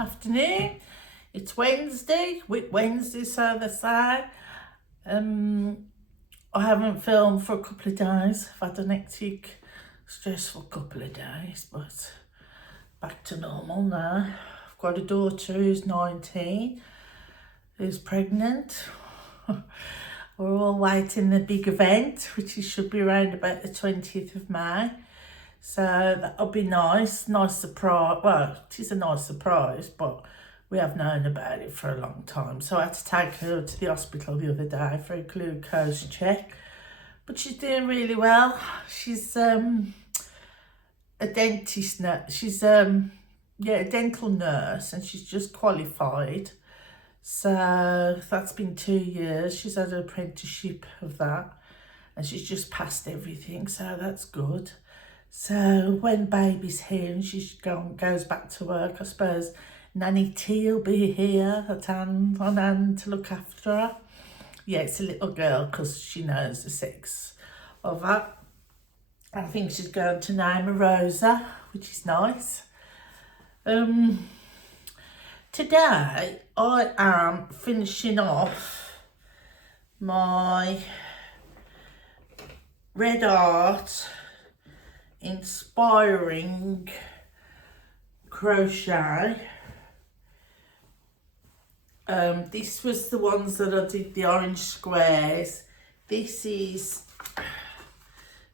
afternoon. It's Wednesday, Whit Wednesday, so they say. I haven't filmed for a couple of days. I've had an hectic, stressful couple of days, but back to normal now. I've got a daughter who's 19, who's pregnant. We're all waiting the big event, which should be around about the 20th of May. So that'll be nice surprise. Well, it is a nice surprise, but we have known about it for a long time. So I had to take her to the hospital the other day for a glucose check. But she's doing really well. She's a dentist nurse. She's a dental nurse, and she's just qualified. So that's been 2 years. She's had an apprenticeship of that, and she's just passed everything, so that's good. So when baby's here and she goes back to work, I suppose Nanny T will be here on hand to look after her. Yeah, it's a little girl because she knows the sex of her. I think she's going to name her Rosa, which is nice. Today I am finishing off my Red Art inspiring crochet. This was the ones that I did, the orange squares. This is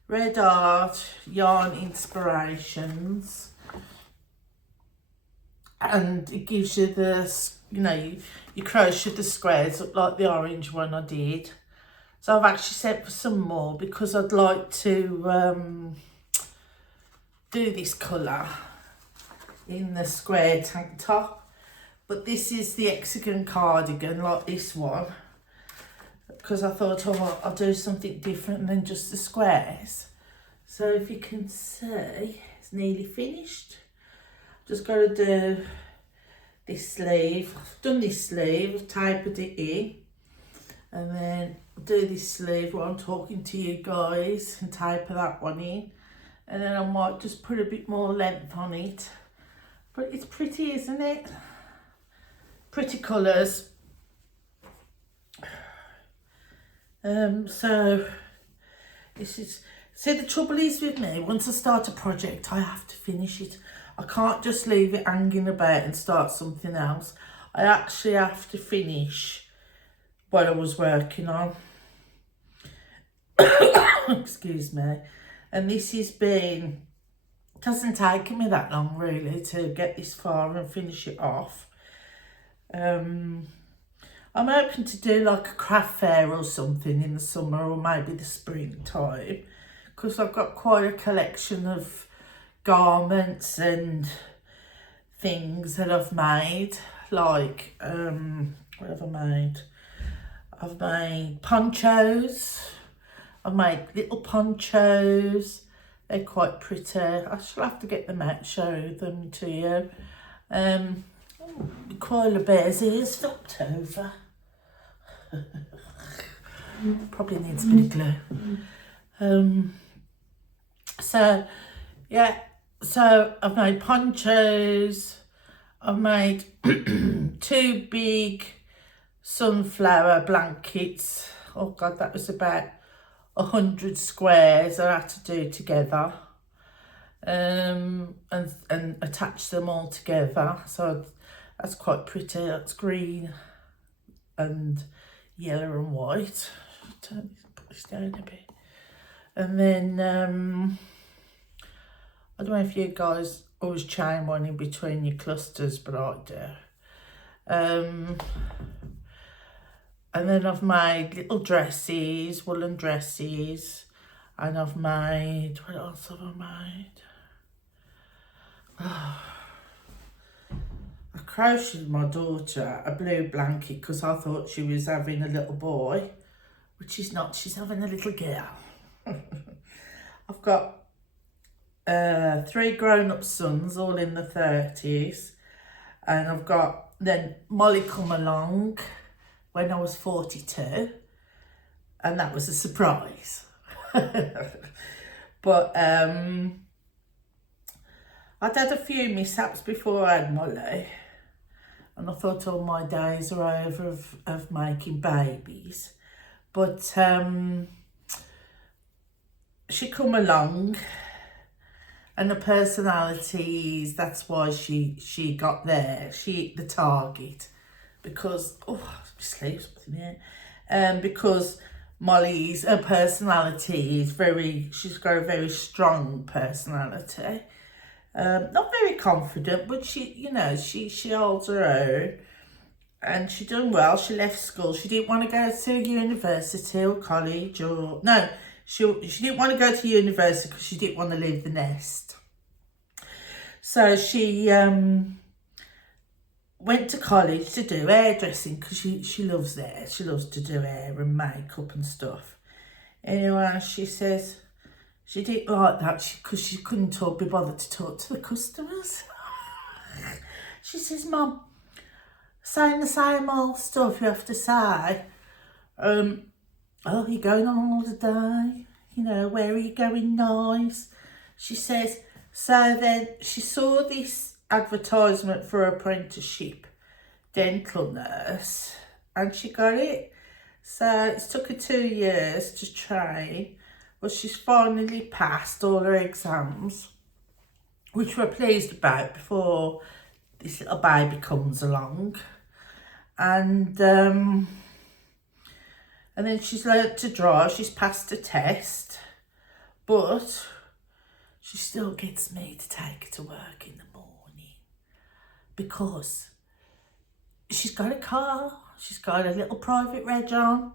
Red Art Yarn Inspirations, and it gives you the, you crochet the squares up like the orange one I did. So I've actually sent for some more because I'd like to do this colour in the square tank top, but this is the hexagon cardigan like this one, because I thought, oh, I'll do something different than just the squares. So if you can see, it's nearly finished. Just got to do this sleeve. I've done this sleeve, I've tapered it in, and then do this sleeve while I'm talking to you guys and taper that one in. And then I might just put a bit more length on it. But it's pretty, isn't it? Pretty colours. So this is, see, the trouble is with me, once I start a project, I have to finish it. I can't just leave it hanging about and start something else. I actually have to finish what I was working on. Excuse me. And this has been, it hasn't taken me that long really to get this far and finish it off. I'm hoping to do like a craft fair or something in the summer, or maybe the springtime, because I've got quite a collection of garments and things that I've made. Like, what have I made? I've made ponchos. I've made little ponchos. They're quite pretty. I shall have to get them out, show them to you. Koala bear's ears flipped over. Probably needs a bit of glue. So yeah, so I've made ponchos. I've made 2 big sunflower blankets. Oh God, that was about 100 squares I had to do together, and attach them all together. So that's quite pretty. That's green and yellow and white. Turn this down a bit. And then I don't know if you guys always chain one in between your clusters, but I do. And then I've made little dresses, woolen dresses, and I've made, what else have I made? Oh, I crocheted my daughter a blue blanket because I thought she was having a little boy, which she's not, she's having a little girl. I've got 3 grown-up sons, all in the 30s, and I've got, then Molly come along when I was 42, and that was a surprise. But I'd had a few mishaps before I had Molly, and I thought all my days are over of making babies. But she come along, and the personalities, that's why she got there. She hit the target, because, oh, my sleeves in here. Because Molly's, her personality is she's got a very strong personality. Not very confident, but she holds her own, and she done well. She left school. She didn't want to go to university or college, or no, she didn't want to go to university because she didn't want to leave the nest. So she went to college to do hairdressing, because she loves hair. She loves to do hair and makeup and stuff. Anyway, she says she didn't like that because she couldn't be bothered to talk to the customers. She says, Mum, saying the same old stuff you have to say. Oh, you're going on holiday? Where are you going nice? She says, so then she saw this advertisement for apprenticeship dental nurse, and she got it. So it's took her 2 years to train, but she's finally passed all her exams, which we're pleased about, before this little baby comes along. And then she's learnt to drive. She's passed a test, but she still gets me to take her to work in the morning, because she's got a car, she's got a little private reg on.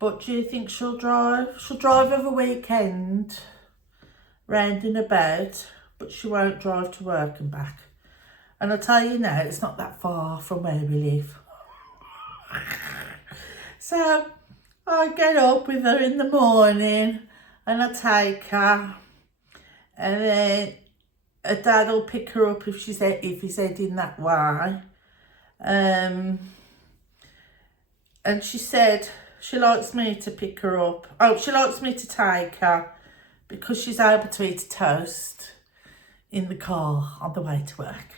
But do you think she'll drive? She'll drive over weekend, round and about, but she won't drive to work and back. And I tell you now, it's not that far from where we live. So I get up with her in the morning, and I take her, and then her dad will pick her up if he's heading that way. And she said she likes me to pick her up. Oh, she likes me to take her because she's able to eat a toast in the car on the way to work.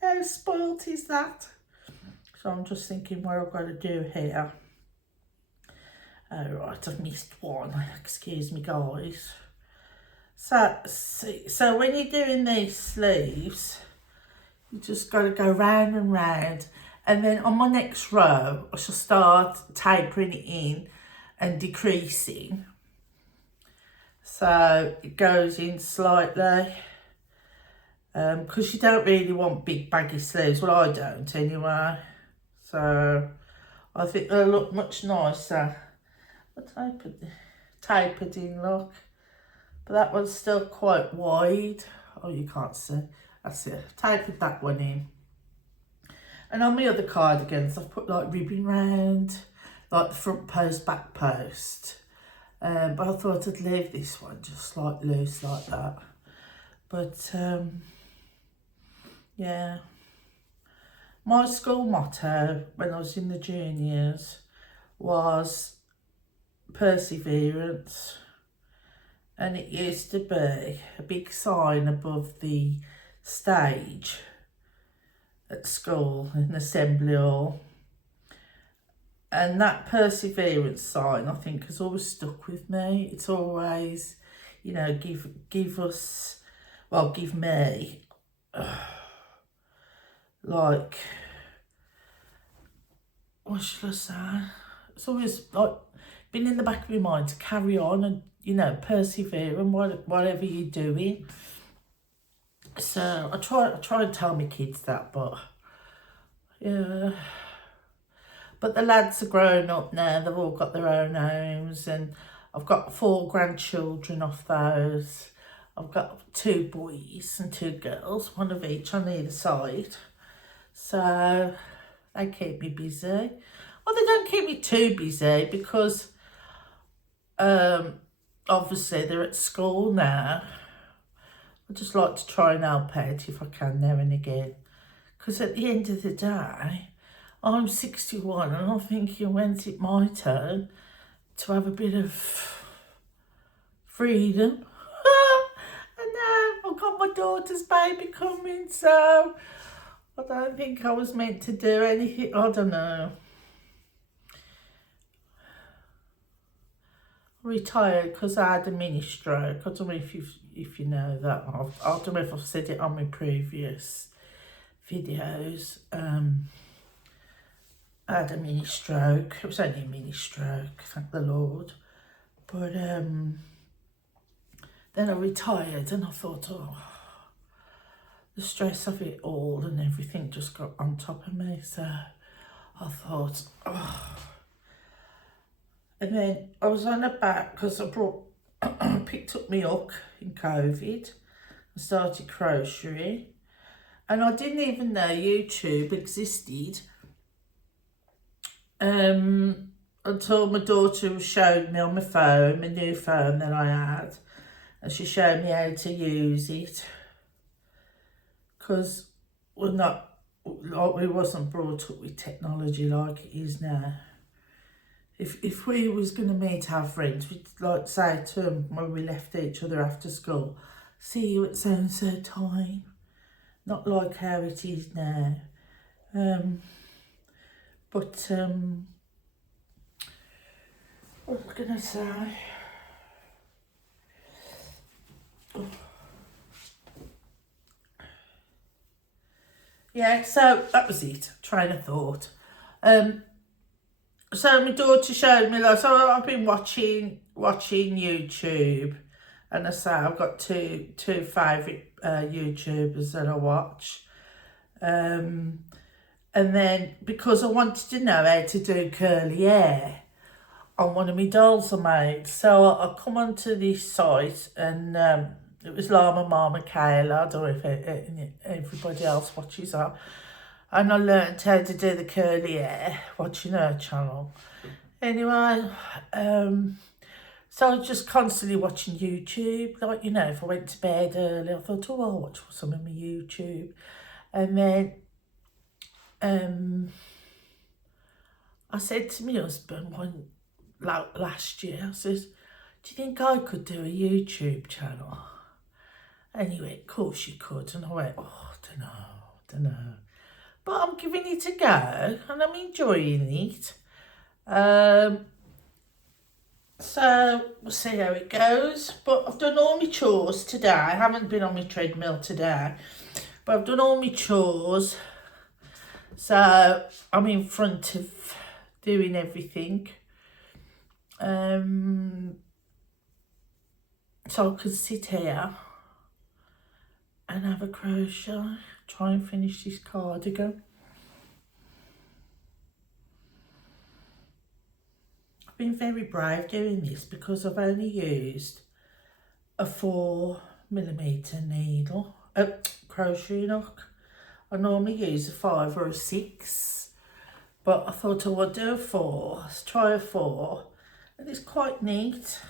How spoilt is that? So I'm just thinking what I've got to do here. Oh, right, I've missed one. Excuse me, guys. So when you're doing these sleeves, you just got to go round and round. And then on my next row, I shall start tapering it in and decreasing. So it goes in slightly. Because you don't really want big baggy sleeves. Well, I don't anyway. So I think they'll look much nicer. I tapered in, look. But that one's still quite wide. Oh, you can't see. That's it. Tapered that one in. And on my other cardigans, I've put like ribbon round, like the front post, back post. But I thought I'd leave this one just like loose like that. But yeah. My school motto when I was in the juniors was perseverance. And it used to be a big sign above the stage at school in assembly hall, and that perseverance sign, I think, has always stuck with me. It's always, give me like, what should I say, it's always like been in the back of my mind to carry on and persevere and whatever you're doing. So I try and tell my kids that, but yeah. But the lads are grown up now. They've all got their own homes, and I've got 4 grandchildren off those. I've got 2 boys and 2 girls, one of each on either side. So they keep me busy. Well, they don't keep me too busy because obviously they're at school now. I just like to try and help out if I can now and again. Because at the end of the day, I'm 61 and I'm thinking, when's it my turn to have a bit of freedom? And I've got my daughter's baby coming, so I don't think I was meant to do anything. I don't know. Retired because I had a mini stroke. I don't know if you know that. I don't know if I've said it on my previous videos. I had a mini stroke. It was only a mini stroke, thank the Lord. But then I retired and I thought, oh, the stress of it all and everything just got on top of me. So I thought, oh. And then I was on the back because I picked up my hook in COVID and started crocheting. And I didn't even know YouTube existed until my daughter showed me on my phone, my new phone that I had. And she showed me how to use it. Because we wasn't brought up with technology like it is now. If we was going to meet our friends, we'd like say to them when we left each other after school, see you at so-and-so time. Not like how it is now. What was I going to say? Oh. Yeah, so that was it. Train of thought. So my daughter showed me, like, so I've been watching YouTube, and I say I've got two favourite YouTubers that I watch, and then because I wanted to know how to do curly hair on one of my dolls I made, so I come onto this site, and it was Llama Mama Kayla. I don't know if everybody else watches her. And I learned how to do the curly hair watching her channel. Anyway, so I was just constantly watching YouTube. Like, you know, if I went to bed early, I thought, oh, I'll watch some of my YouTube. And then I said to my husband last year, I says, do you think I could do a YouTube channel? And he went, of course you could. And I went, oh, I don't know. But I'm giving it a go and I'm enjoying it. So we'll see how it goes. But I've done all my chores today. I haven't been on my treadmill today, but I've done all my chores. So I'm in front of doing everything. So I can sit here and have a crochet. Try and finish this cardigan. I've been very brave doing this because I've only used a 4mm needle, crochet hook. I normally use a 5 or a 6, but I thought I would do a 4. Let's try a 4, and it's quite neat.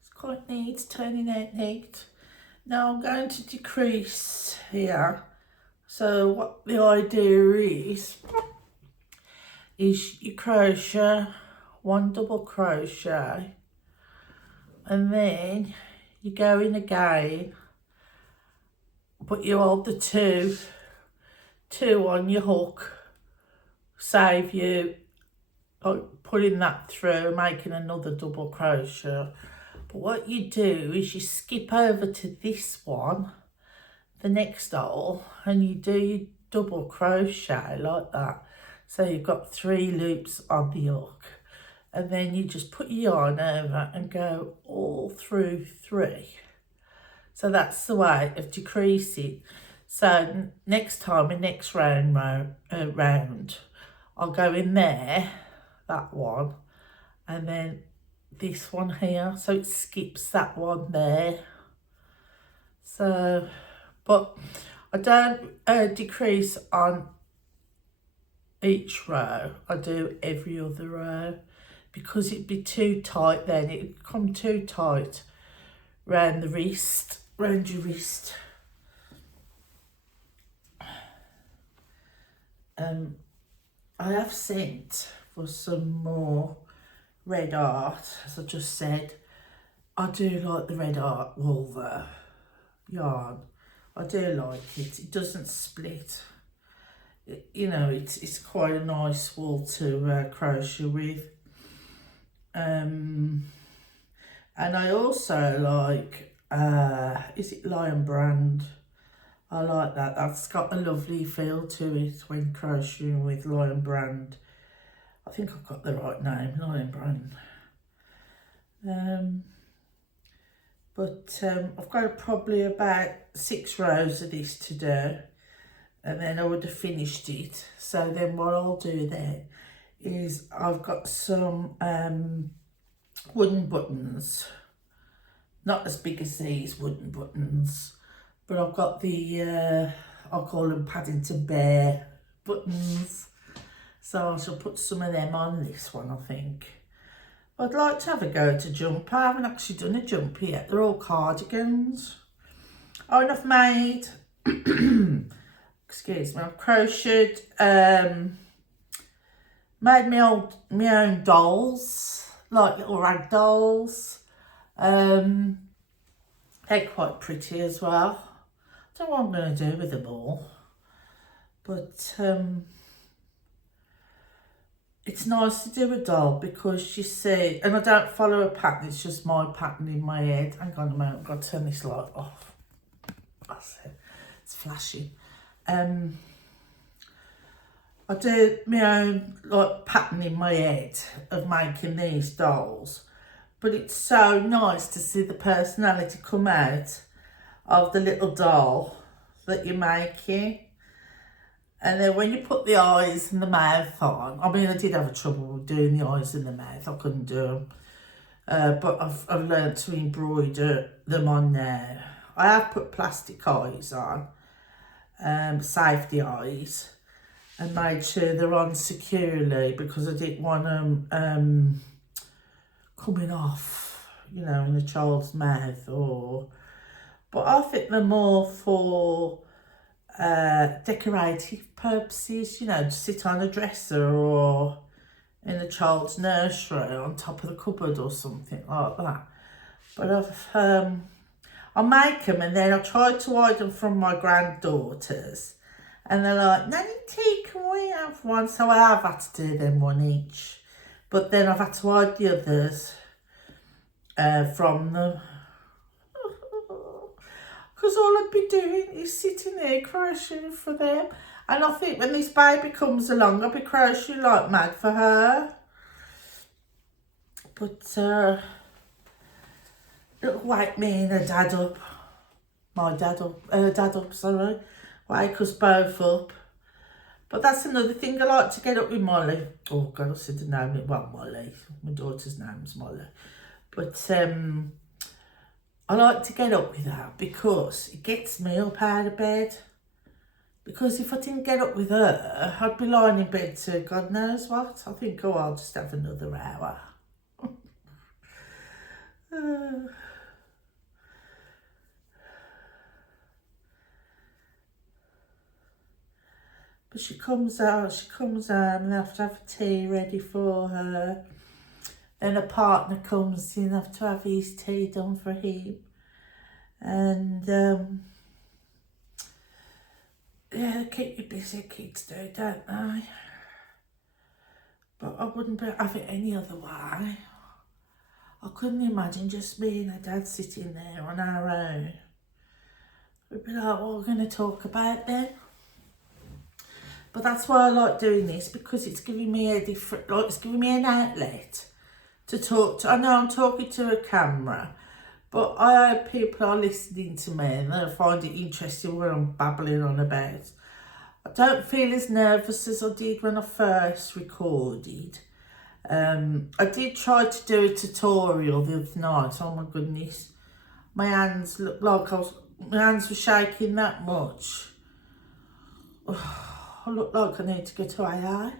It's quite neat, turning out neat. Now I'm going to decrease here. So what the idea is you crochet 1 double crochet, and then you go in again, but you hold the two on your hook, save you putting that through, making another double crochet. But what you do is you skip over to this one, the next hole, and you do your double crochet like that. So you've got 3 loops on the hook, and then you just put your yarn over and go all through 3. So that's the way of decreasing. So next time, in next round, I'll go in there, that one, and then this one here, so it skips that one there. So, but I don't decrease on each row. I do every other row because it'd be too tight then. It'd come too tight round the wrist, round your wrist. I have sent for some more red art, as I just said. I do like the red art wool though. yarn. I do like it. It doesn't split. You know, it's quite a nice wool to crochet with. And I also like, is it Lion Brand? I like that. That's got a lovely feel to it when crocheting with Lion Brand. I think I've got the right name, Lion Brand. I've got probably about 6 rows of this to do, and then I would have finished it. So then what I'll do then is I've got some wooden buttons, not as big as these wooden buttons, but I've got the I'll call them Paddington Bear buttons, so I shall put some of them on this one, I think. I'd like to have a go at a jumper. I haven't actually done a jumper yet. They're all cardigans. Oh, and I've made excuse me, I've crocheted made my own dolls, like little rag dolls. They're quite pretty as well. I don't know what I'm going to do with them all, but it's nice to do a doll because you see, and I don't follow a pattern, it's just my pattern in my head. Hang on a moment, I've got to turn this light off. That's it, it's flashing. I do my own like pattern in my head of making these dolls, but it's so nice to see the personality come out of the little doll that you're making. And then when you put the eyes and the mouth on, I mean, I did have trouble doing the eyes and the mouth. I couldn't do them. But I've learned to embroider them on now. I have put plastic eyes on, safety eyes, and made sure they're on securely because I didn't want them coming off, you know, in a child's mouth. But I think they're more for decorative purposes, you know, to sit on a dresser or in a child's nursery on top of the cupboard or something like that. But I make them and then I try to hide them from my granddaughters, and they're like, Nanny T, can we have one? So I have had to do them one each, but then I've had to hide the others from them. Because all I'd be doing is sitting there crocheting for them. And I think when this baby comes along, I'll be crocheting like mad for her. But it'll wake me and her dad up. My dad up, sorry. Wake us both up. But that's another thing, I like to get up with Molly. Oh God, I said the name, well, Molly. My daughter's name's Molly. But I like to get up with her because it gets me up out of bed. Because if I didn't get up with her, I'd be lying in bed to God knows what. I think, oh, I'll just have another hour. But she comes home and I have to have tea ready for her. Then a partner comes in, I have to have his tea done for him. And yeah, they keep you busy, kids do, don't they? But I wouldn't have it any other way. I couldn't imagine just me and her dad sitting there on our own. We'd be like, what are we going to talk about then? But that's why I like doing this, because it's giving me a different, like, it's giving me an outlet to talk to. I know I'm talking to a camera, but I hope people are listening to me and they'll find it interesting what I'm babbling on about. I don't feel as nervous as I did when I first recorded. I did try to do a tutorial the other night. Oh my goodness, my hands looked like my hands were shaking that much. I look like I need to go to AA.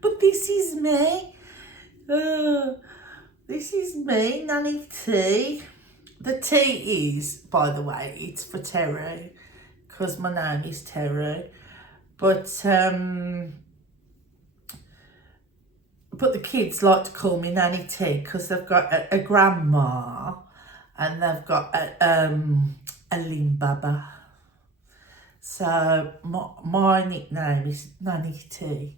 But this is me. This is me, Nanny T. The T is, by the way, it's for Terry, because my name is Terry. But but the kids like to call me Nanny T because they've got a grandma and they've got a Limbaba. So my nickname is Nanny T,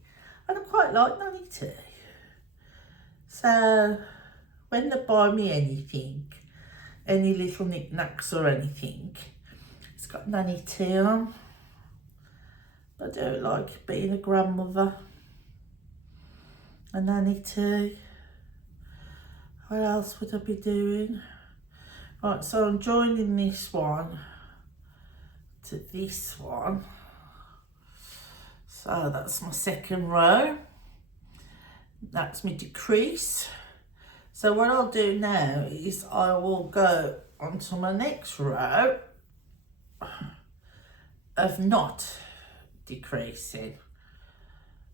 and I quite like Nanny T. So when they buy me anything, any little knickknacks or anything, it's got Nanny T on. I do like being a grandmother. A Nanny T. What else would I be doing? Right, so I'm joining this one to this one. So that's my second row. That's my decrease. So what I'll do now is I will go onto my next row of not decreasing,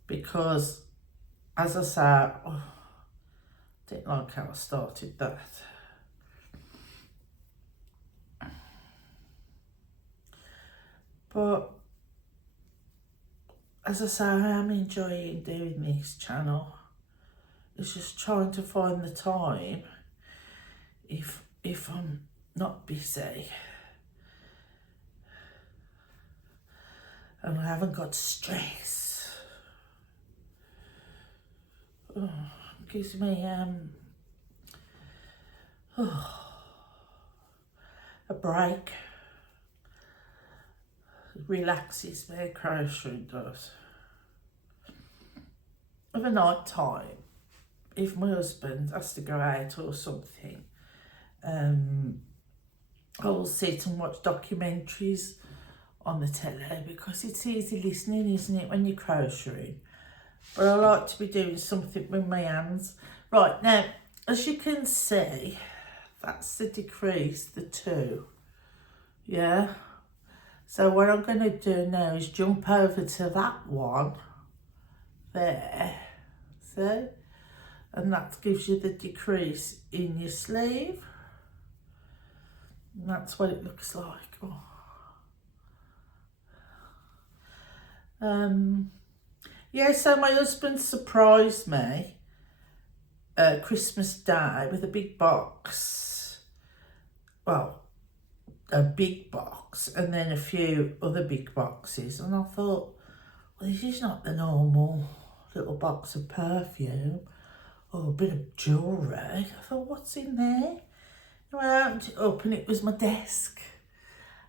because as I say, I didn't like how I started that. But as I say, I am enjoying doing this channel. It's just trying to find the time if I'm not busy and I haven't got stress. Oh, gives me a break. It relaxes me, crochet does. Of a night time, if my husband has to go out or something, I will sit and watch documentaries on the telly because it's easy listening, isn't it, when you're crocheting? But I like to be doing something with my hands. Right, now, as you can see, that's the decrease, the 2. Yeah? So what I'm going to do now is jump over to that one there. See? And that gives you the decrease in your sleeve. And that's what it looks like. Oh. Yeah, so my husband surprised me Christmas Day with a big box. Well, a big box and then a few other big boxes. And I thought, well, this is not the normal little box of perfume or a bit of jewellery. I thought, what's in there? And I opened it up and it was my desk.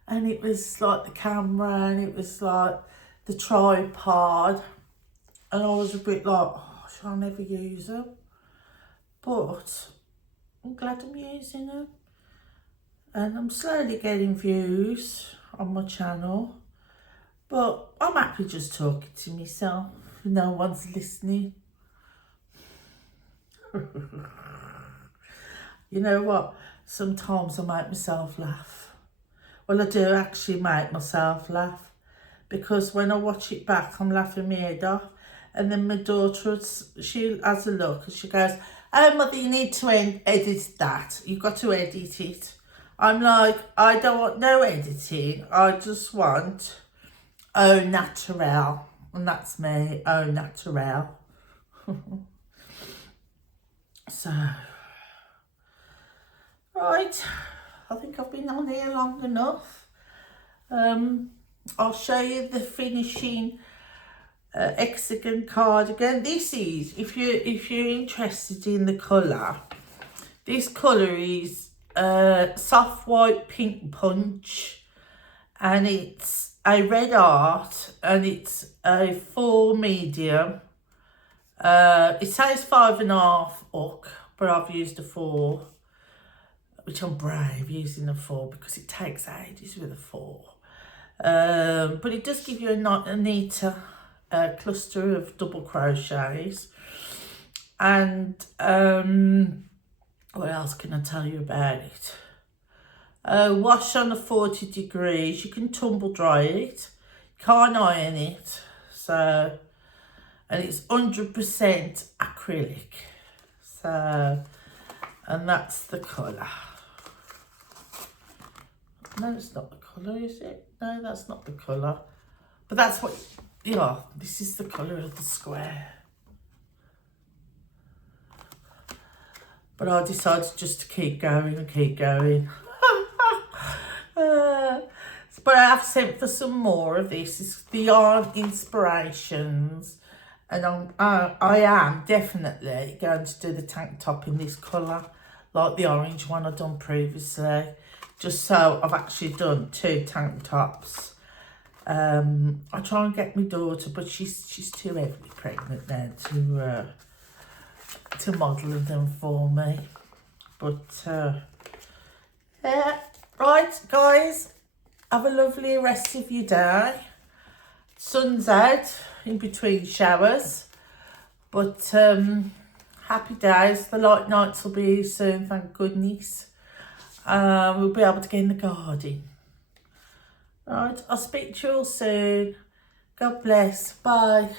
And it was like the camera and it was like the tripod. And I was a bit like, oh, shall I never use them? But I'm glad I'm using them. And I'm slowly getting views on my channel. But I'm happy just talking to myself. No one's listening. You know what? Sometimes I make myself laugh. Well, I do actually make myself laugh. Because when I watch it back, I'm laughing my head off. And then my daughter, she has a look and she goes, oh, Mother, you need to edit that. You've got to edit it. I'm like, I don't want no editing. I just want au naturel. And that's me, au naturel. So, right. I think I've been on here long enough. I'll show you the finishing hexagon cardigan. This is, if you're interested in the colour, this colour is soft white pink punch, and it's a red art, and it's a 4 medium. It says 5.5 hook, but I've used a 4, which I'm brave using a 4 because it takes ages with a 4. But it does give you a neater cluster of double crochets. And what else can I tell you about it? Wash on the 40 degrees. You can tumble dry it, can't iron it. So, and it's 100% acrylic. So, and that's the colour. No, it's not the colour, is it? No, that's not the colour. But that's what, yeah, this is the colour of the square. but I decided just to keep going and keep going. But I have sent for some more of this. It's the yarn inspirations, and I am definitely going to do the tank top in this colour, like the orange one I've done previously. Just so I've actually done 2 tank tops. I try and get my daughter, but she's too heavily pregnant now to model them for me. But yeah, right guys, have a lovely rest of your day. Sun's out in between showers, but happy days. The light nights will be here soon, thank goodness. We'll be able to get in the garden. Right, I'll speak to you all soon. God bless. Bye.